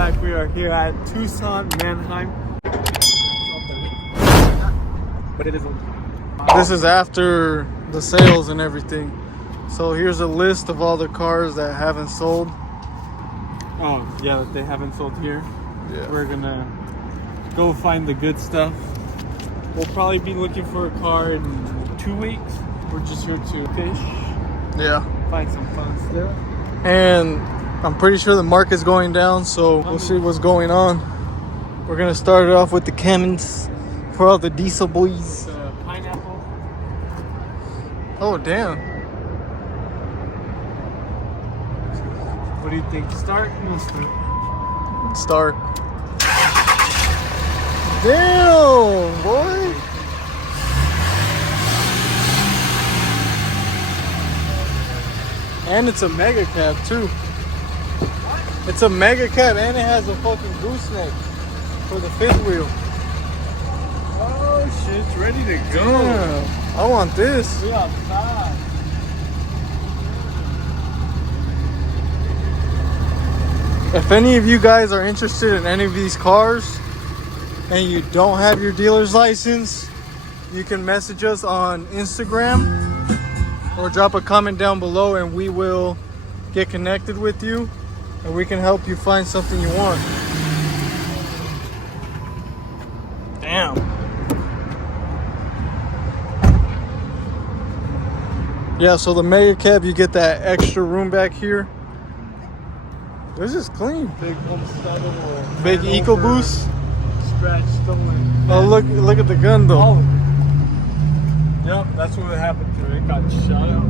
back. We are here at Tucson, Mannheim. But it isn't. This is after the sales and everything. So here's a list of all the cars that haven't sold. Oh, yeah, they haven't sold here. Yeah. We're gonna go find the good stuff. We'll probably be looking for a car in 2 weeks. We're just here to fish. Yeah. Find some fun stuff. And I'm pretty sure the market's going down, so we'll see what's going on. We're gonna start it off with the Cummins for all the diesel boys. Pineapple. Oh, damn. What do you think? Start? No start. Start. Damn, boy. And it's a mega cab too. It's a mega cab and it has a fucking gooseneck for the fifth wheel. Oh shit, it's ready to go. Damn, I want this. We outside. If any of you guys are interested in any of these cars and you don't have your dealer's license, you can message us on Instagram or drop a comment down below and we will get connected with you and we can help you find something you want. Damn. Yeah, so the mega cab, you get that extra room back here. This is clean. Big unstunnable. Big EcoBoost. Scratch stolen. Oh, look at the gun though. Oh. Yep, that's what happened to it. It got shot up.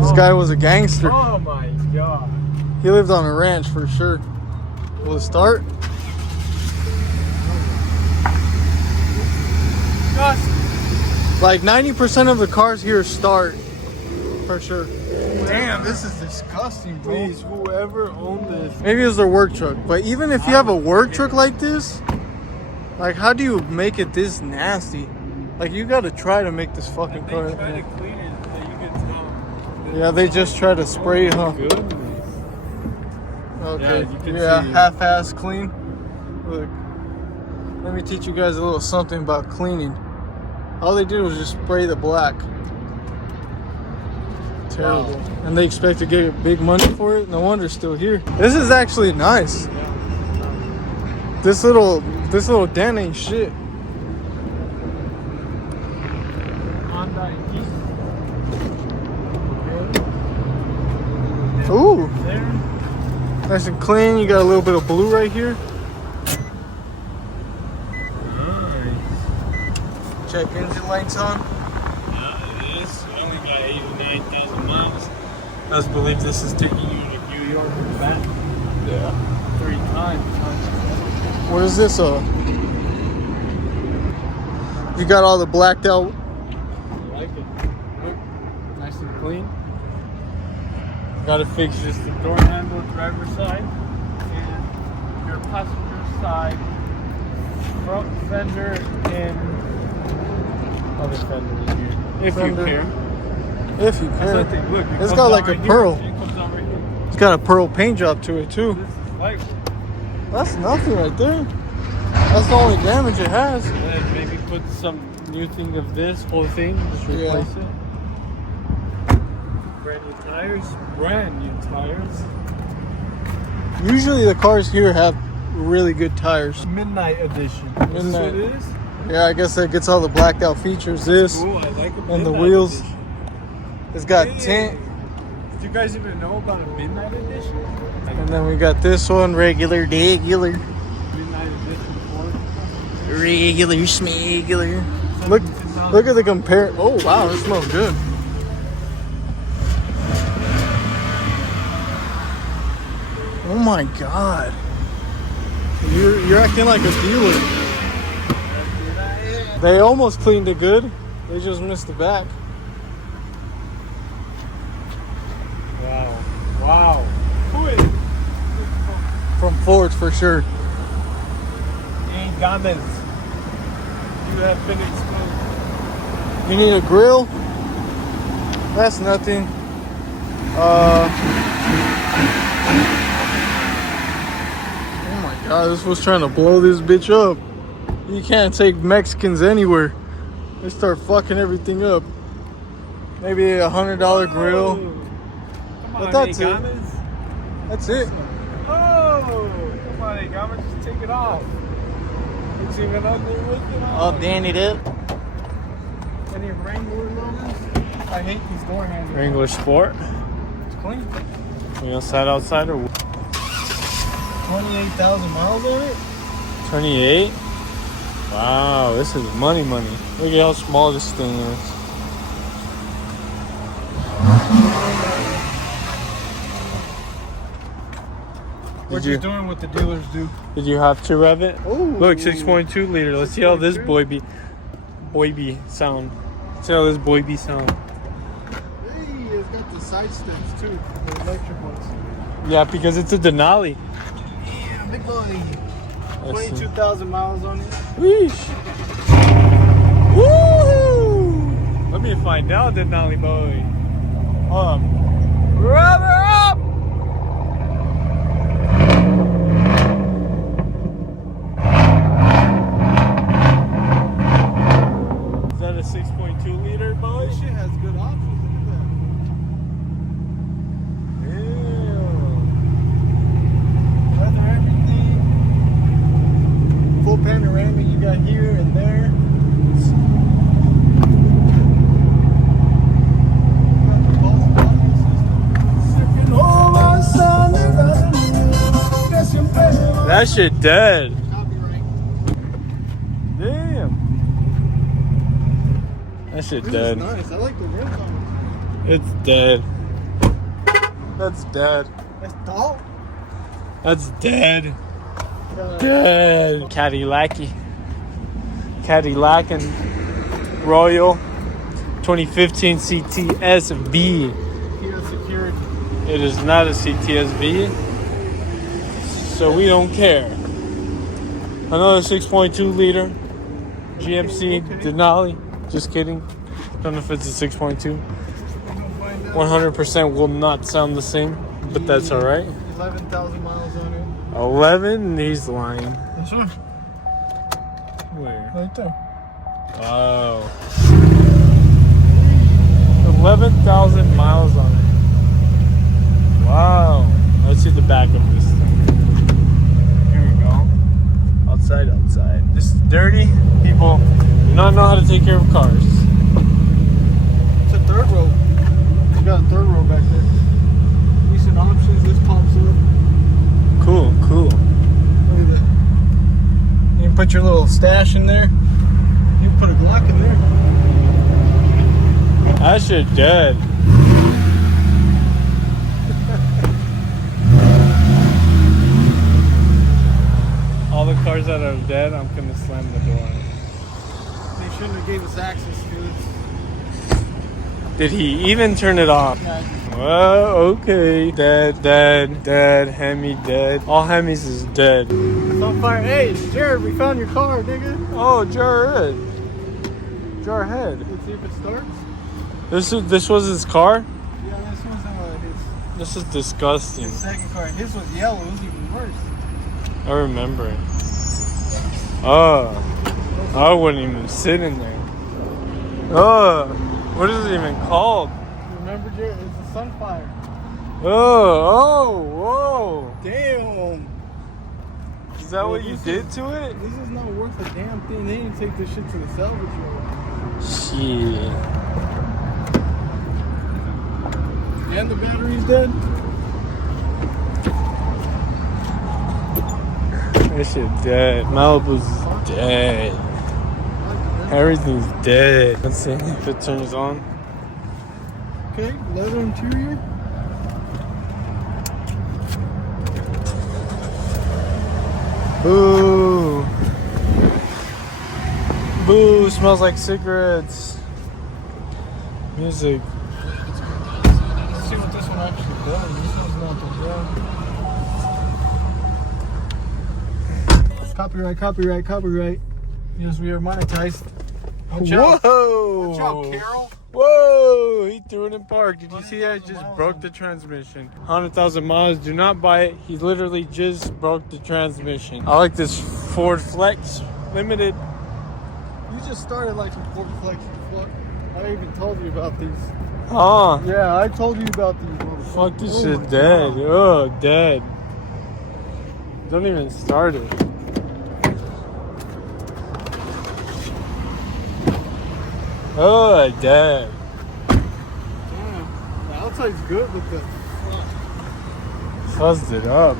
This guy was a gangster. Oh my god. He lived on a ranch for sure. Will it start? Just Like 90% of the cars here start for sure. Damn, this is disgusting, bro. please, whoever owned this. Maybe it was their work truck, but even if you have a work truck like this, like how do you make it this nasty? Like you gotta try to make this fucking They car. try to clean it, so you can tell. Yeah, they just try to spray, huh? Goodness. Okay. Yeah, you can Yeah, see. half-ass clean. Look, let me teach you guys a little something about cleaning. All they did was just spray the black. Terrible. Wow. And they expect to get big money for it? No wonder it's still here. This is actually nice. This little dent ain't shit. Honda Ooh, there. nice and clean. You got a little bit of blue right here. Nice. Check engine lights on. Yeah, it is. I only got 88,000 miles. Let's believe this is taking you to New York and back. Yeah. 3 times. What is this? You got all the blacked out. I like it. Look, nice and clean. Gotta fix just the door handle, driver's side, and your passenger side, front fender, and other fender in here. If Fender. you care. If you That's care. the thing. Look, it It's comes got out like a right pearl. Here. It comes out right here. It's got a pearl paint job to it too. This is like, That's nothing right there. That's the only damage it has. and then maybe put some new thing of this whole thing, just replace it. Brand new tires, brand new tires. Usually the cars here have really good tires. Midnight edition. Is this what it is? Yeah, I guess that gets all the blacked out features. This Cool, I like a and the midnight wheels. edition. It's got Hey, tint. Do you guys even know about a midnight edition? Like And then we got this one, regular, degular, midnight edition Ford. regular, schmegular. Look at the compare. Oh wow, this smells good. Oh my god. You're acting like a dealer. They almost cleaned it good. They just missed the back. Wow. Wow. Who is it? From Ford for sure. Hey, Gomez. You have been exposed. You need a grill? That's God, this was trying to blow this bitch up. You can't take Mexicans anywhere. They start fucking everything up. Maybe $100 grill. Come on, But that's it. Gamas. That's it. Oh, come on, Gamas, just take it off. It's even ugly with it on. All dandied up. Any Wrangler logos? I hate these door handles. Wrangler Sport. It's clean. You inside outside or what? 28,000 miles on it? 28? Wow, this is money. Look at how small this thing is. What you doing what the dealers do? Did you have to rev it? Ooh. Look, 6.2 liter. Let's see how this boy be sound. Let's see how this boy be sound. Hey, it's got the side steps too, the electric ones. Yeah, because it's a Denali. Yeah, big boy. Let's see. 22,000 miles on it. Weesh. Woo! Let me find out, Denali boy. Hold on. Rev her up! Is that a 6.2 liter boy? This shit has good options. Look at that. Weather everything. Full panoramic you got here and there. That shit dead. Copyright. Damn. That shit This dead. is nice. I like the rims on it. It's dead. That's dead. That's tall. That's dead. Dead. Cadillac and Royal 2015 CTS-V. Here secured. It is not a CTS-V, so we don't care. Another 6.2 liter GMC Denali. Just kidding. Don't know if it's a 6.2. 100% will not sound the same, but that's all right. 11,000 miles on it. 11? He's lying. This one? Where? Right there. Wow. 11,000 miles on it. Wow. Let's see the back of this thing. Here we go. Outside. This is dirty. People do not know how to take care of cars. It's a third row. You got a third row back there. Decent options. This pops up. Cool. Look at that. You can put your little stash in there. You can put a Glock in there. That shit dead. All the cars that are dead, I'm gonna slam the door on it. They shouldn't have gave us access to it. Did he even turn it off? Yeah. Well, okay. Dead. Hemi dead. All Hemis is dead. It's on fire. Hey, Jared, we found your car, nigga. Oh, Jarhead. Jarhead. Let's see if it starts. This was his car? Yeah, this wasn't his This is disgusting. second car. His was yellow. It was even worse. I remember it. Oh, I wouldn't even sit in there. Oh, what is it even called? Remember, Jared? It's a Sunfire. Whoa. Damn. Is that what you did to it? This is not worth a damn thing. They didn't take this shit to the salvage yard. Shit. And the battery's dead. That shit dead. Malibu's dead. Everything's dead. Let's see if it turns on. Okay, leather interior. Boo. Boo, smells like cigarettes. Music. Let's see what this one actually does. This one's not the Copyright. Yes, we are monetized. Watch out. Whoa. Watch out, Carol. Whoa! He threw it in park. Did you see that? Just broke the transmission. 100,000 miles. Do not buy it. He literally just broke the transmission. I like this Ford Flex Limited. You just started like some Ford Flex. I even told you about these. Oh. Yeah, I told you about these. Fuck, this shit dead. Oh, dead. Don't even start it. Oh, dead. The outside's good, but the Fuzzed it up.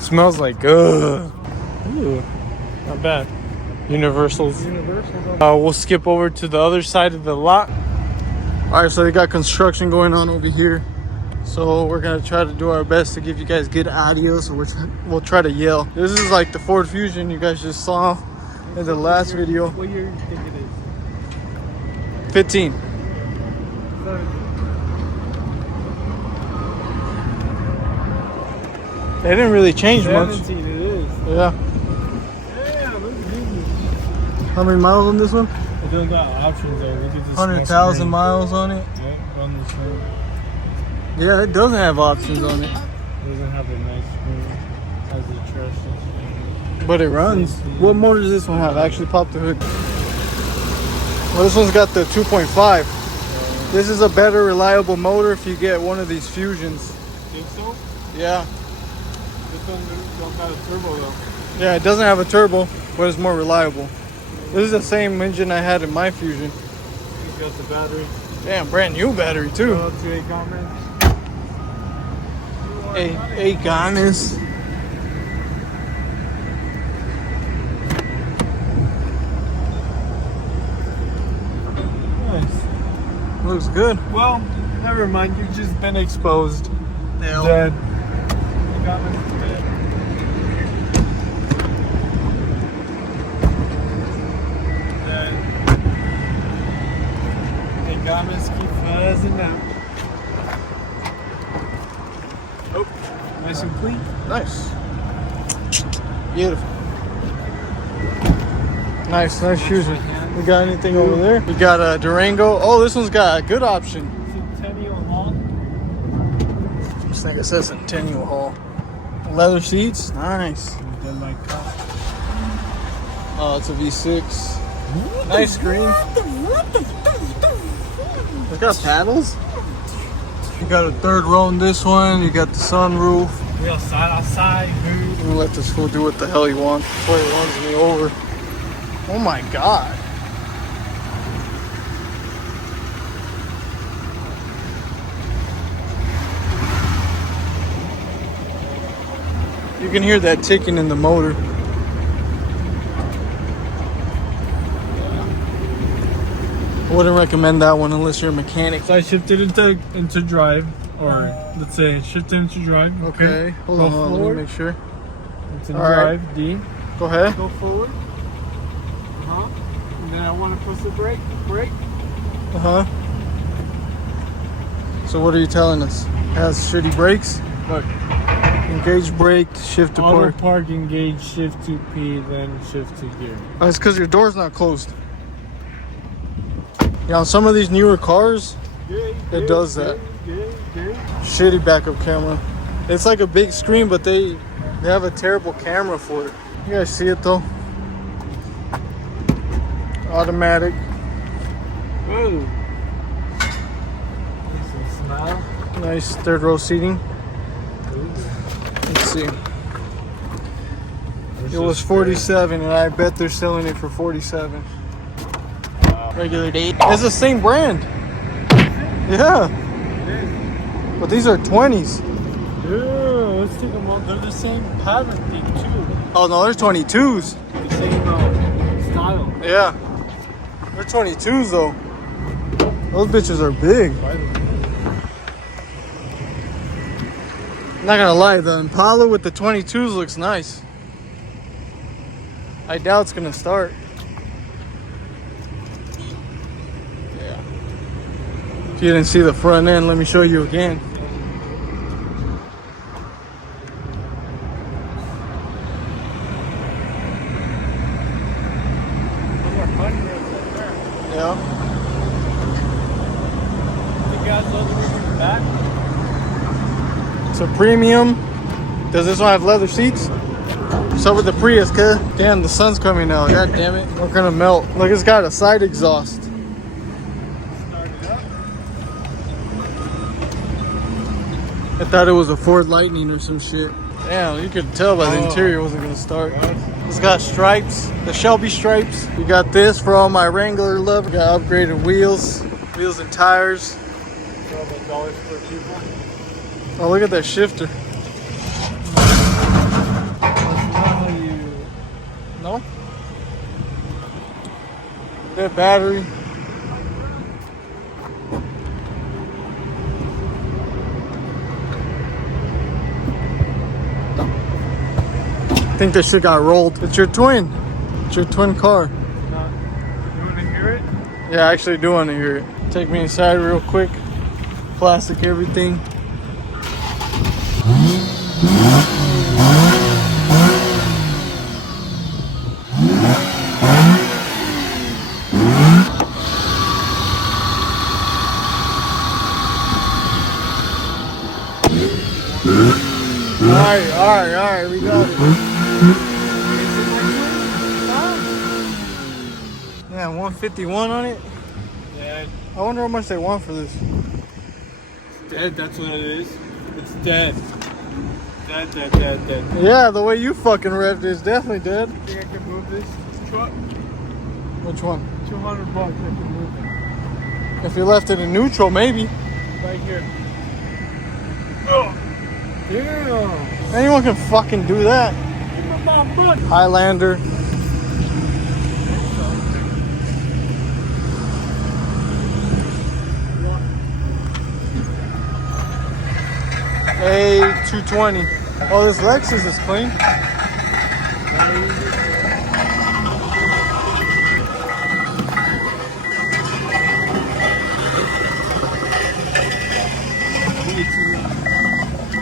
Smells like ugh. Ooh, not bad. Universals. We'll skip over to the other side of the lot. All right, so they got construction going on over here. So we're gonna try to do our best to give you guys good audio. So we'll try to yell. This is like the Ford Fusion you guys just saw in the last video. What year do you think it is? 15. They didn't really change much. 17 it is. Yeah. Damn, look at these. How many miles on this one? It doesn't got options though. Look at this. 100,000 miles on it. Yeah, on the screen. Yeah, it doesn't have options on it. It doesn't have a nice screen. It has a trash screen. But it runs. What motor does this one have? I actually popped the hood. Well, this one's got the 2.5. This is a better reliable motor if you get one of these Fusions. Think so? Yeah. This one don't got a turbo though. Yeah, it doesn't have a turbo, but it's more reliable. This is the same engine I had in my Fusion. It's got the battery. Damn, brand new battery too. Go up to 8 comments. Hey, Ganes. Nice. Looks good. Well, never mind. You've just been exposed. Hell. Dead. Comments dead. Dead. Hey, comments keep fuzzing out. Oh, nice and clean. Nice. Beautiful. Nice shoes. We got anything over there? We got a Durango. Oh, this one's got a good option. Centennial Hall. This thing says Centennial Hall. Leather seats. Nice. Dead like cock. Oh, it's a V6. Nice screen. It's got paddles. You got a third row in this one. You got the sunroof. Real outside, dude. I'm gonna let this fool do what the hell he wants before he runs me over. Oh my god. You can hear that ticking in the motor. I wouldn't recommend that one unless you're a mechanic. So I shifted into drive, or let's say shifted into drive. Okay, hold on, let me forward. make sure. Into All right. drive, D. Go ahead. Go forward. And then I want to push the brake. Uh-huh. So what are you telling us? It has shitty brakes? Look. Engage brake, shift to Auto park. park, engage, shift to P, then shift to gear. Oh, it's because your door's not closed. Yeah, on some of these newer cars, it does that. Shitty backup camera. It's like a big screen, but they have a terrible camera for it. You guys see it though? Automatic. Whoa. Nice and smile. Nice third row seating. Ooh. Let's see. It was 47 and I bet they're selling it for 47. Regular date. It's the same brand. Yeah. But these are 20s. Yeah, let's take them on. They're the same pattern thing too. Oh no, they're 22s. The same style. Yeah. They're 22s though. Those bitches are big. Not gonna lie, the Impala with the 22s looks nice. I doubt it's gonna start. Yeah. If you didn't see the front end, let me show you again. Yeah. It's a premium. Does this one have leather seats? What's up with the Prius, cuz? Damn, the sun's coming out. God damn it. We're gonna melt. Look, it's got a side exhaust. Start it up. I thought it was a Ford Lightning or some shit. Damn, you could tell by the Oh. interior it wasn't gonna start. It's got stripes, the Shelby stripes. You got this for all my Wrangler love. You got upgraded wheels and tires. $12 per people. Oh, look at that shifter. No? That battery. I think this shit got rolled. It's your twin. It's your twin car. You want to hear it? Yeah, I actually do want to hear it. Take me inside real quick. Plastic everything. Alright, we got it. Yeah, 151 on it. Dead. I wonder how much they want for this. Dead, that's what it is. It's dead. Dead. Yeah, the way you fucking revved is definitely dead. I think I can move this truck. Which one? $200 I can move it. If you left it in neutral, maybe. Right here. Oh, damn. Anyone can fucking do that. Give me my butt. Highlander. A220. Oh, this Lexus is clean.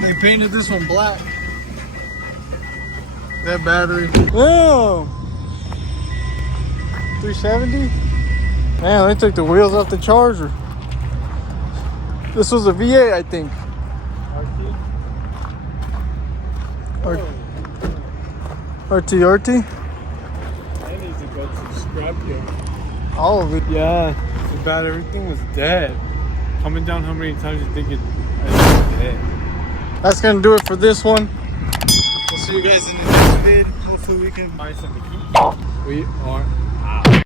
They painted this one black. That battery. Oh! 370? Man, they took the wheels off the Charger. This was a V8, I think. RT. I need to go to the scrap yard. All of it. Yeah, it's bad. Everything was dead. Coming down, how many times you think it was dead? That's gonna do it for this one. We'll see you guys in the next vid. Hopefully we can Find something to eat. We are out.